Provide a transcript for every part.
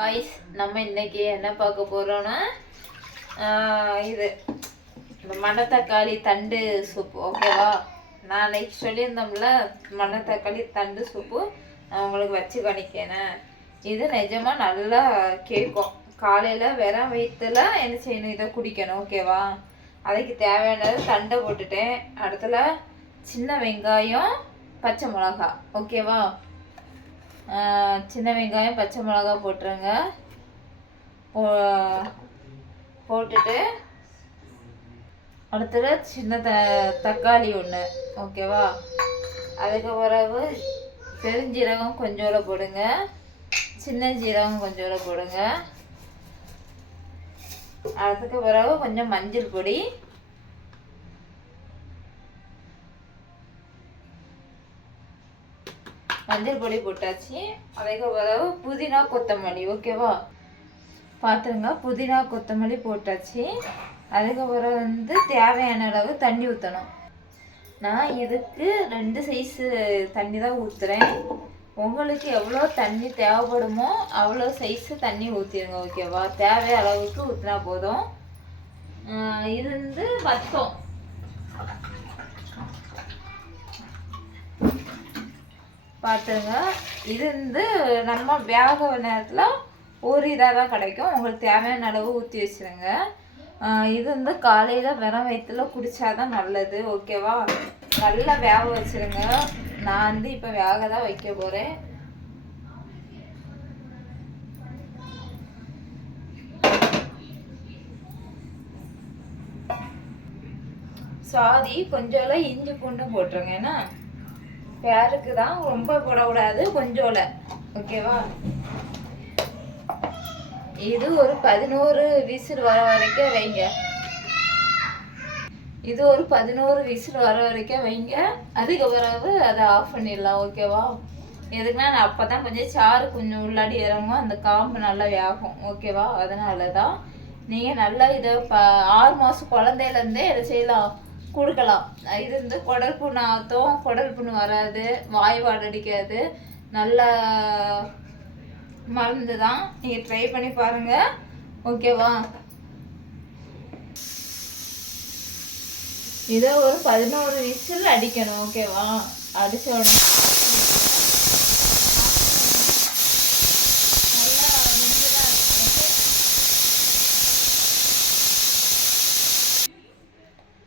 Guys நம்ம இன்னைக்கு என்ன பார்க்க போகிறோன்னா இது இந்த மணத்தக்காளி தண்டு சூப்பு. ஓகேவா? நான் அன்னைக்கு சொல்லியிருந்தோம்ல மணத்தக்காளி தண்டு சூப்பு நான் உங்களுக்கு வச்சு காணிக்கேனேன். இது நிஜமாக நல்லா கேட்கும். காலையில் வெறும் வயிற்றுல என்ன செய்யணும், இதை குடிக்கணும். ஓகேவா? அதுக்கு தேவையானது தண்டை போட்டுட்டேன். அடுத்துல சின்ன வெங்காயம், பச்சை மிளகா. ஓகேவா? சின்ன வெங்காயம், பச்சை மிளகா போட்டுருங்க. போட்டுட்டு அடுத்தது சின்ன தக்காளி ஒன்று. ஓகேவா? அதுக்கு பிறகு பெருஞ்சீரகம் கொஞ்சோட போடுங்க, சின்ன ஜீரகம் கொஞ்சோட போடுங்க. அதுக்கு பிறகு கொஞ்சம் மஞ்சள் பொடி, மஞ்சள் பொடி போட்டாச்சு. அதுக்கு பிறகு புதினா கொத்தமல்லி. ஓகேவா? பார்த்துருங்க, புதினா கொத்தமல்லி போட்டாச்சு. அதுக்கு பிறகு தேவையான அளவு தண்ணி ஊற்றணும். நான் இதுக்கு 2 சைஸு தண்ணி தான் ஊற்றுறேன். உங்களுக்கு எவ்வளோ தண்ணி தேவைப்படுமோ அவ்வளோ சைஸு தண்ணி ஊற்றிடுங்க. ஓகேவா? தேவை அளவுக்கு ஊற்றினா போதும். இது வத்தம். பார்த்துருங்க, இது நம்ம வேக நேரத்தில் ஒரு இதாக தான் கிடைக்கும். உங்களுக்கு தேவையான அளவு ஊற்றி வச்சுருங்க. இது காலையில் வெறும் வயிற்றுல குடித்தாதான் நல்லது. ஓகேவா? நல்லா வேக வச்சுருங்க. நான் இப்போ வேக தான் வைக்க போகிறேன். சாதி கொஞ்சம் இஞ்சி பூண்டும் போட்டுருங்க. ஏன்னா பேருக்கு தான், ரொம்ப போடக்கூடாது, கொஞ்சோல. ஓகேவா? இது ஒரு 11 விசில் வர வரைக்கும் வைங்க. இது ஒரு 11 விசில் வர வரைக்கும் வைங்க. அதுக்கு பிறகு அதை ஆஃப் பண்ணிடலாம். ஓகேவா? எதுக்குன்னா நான் அப்போ தான் கொஞ்சம் சாறு கொஞ்சம் உள்ளாடி இறங்கும், அந்த காம்பு நல்லா வேகும். ஓகேவா? அதனால தான் நீங்கள் நல்லா இதை 6 மாதம் குழந்தையிலேருந்தே இதை செய்யலாம், கொடுக்கலாம். இது குடல் புண்ணு ஆற்றும், குடல் புண்ணு வராது, வாய் வாடடிக்காது, நல்ல மருந்து தான். நீங்கள் ட்ரை பண்ணி பாருங்கள். ஓகேவா? இதை ஒரு 11 விசில் அடிக்கணும். ஓகேவா? அடிச்ச உடனே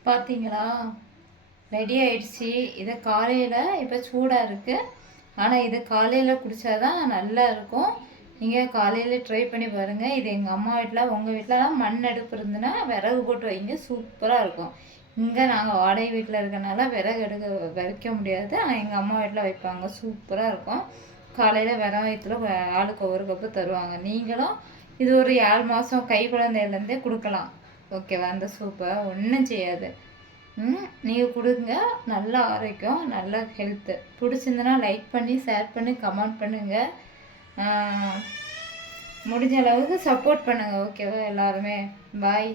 பார்த்தீங்களா? ரெடி ஆயிடுச்சு. இதை காலையில் இப்போ சூடாக இருக்குது, ஆனால் இது காலையில் குடித்தாதான் நல்லா இருக்கும். நீங்கள் காலையில் ட்ரை பண்ணி பாருங்கள். இது எங்கள் அம்மா வீட்டில், உங்கள் வீட்டிலலாம் மண் அடுப்பு இருந்துன்னா விறகு போட்டு வைங்க, சூப்பராக இருக்கும். இங்கே நாங்கள் வாடகை வீட்டில் இருக்கனால விறகு வைக்க முடியாது, ஆனால் எங்கள் அம்மா வீட்டில் வைப்பாங்க, சூப்பராக இருக்கும். காலையில் வெறும் வயிற்றுல ஆளுக்கு ஒவ்வொரு கப்பு தருவாங்க. நீங்களும் இது ஒரு 7 மாதம் கை குழந்தையிலேருந்தே கொடுக்கலாம். ஓகேவா? அந்த சூப்பை ஒன்றும் செய்யாது. நீங்கள் கொடுங்க, நல்ல ஆரோக்கியம், நல்ல ஹெல்த்து. பிடிச்சிருந்துன்னா லைக் பண்ணி, ஷேர் பண்ணி, கமெண்ட் பண்ணுங்கள். முடிஞ்ச அளவுக்கு சப்போர்ட் பண்ணுங்கள். ஓகேவா? எல்லாருமே பாய்.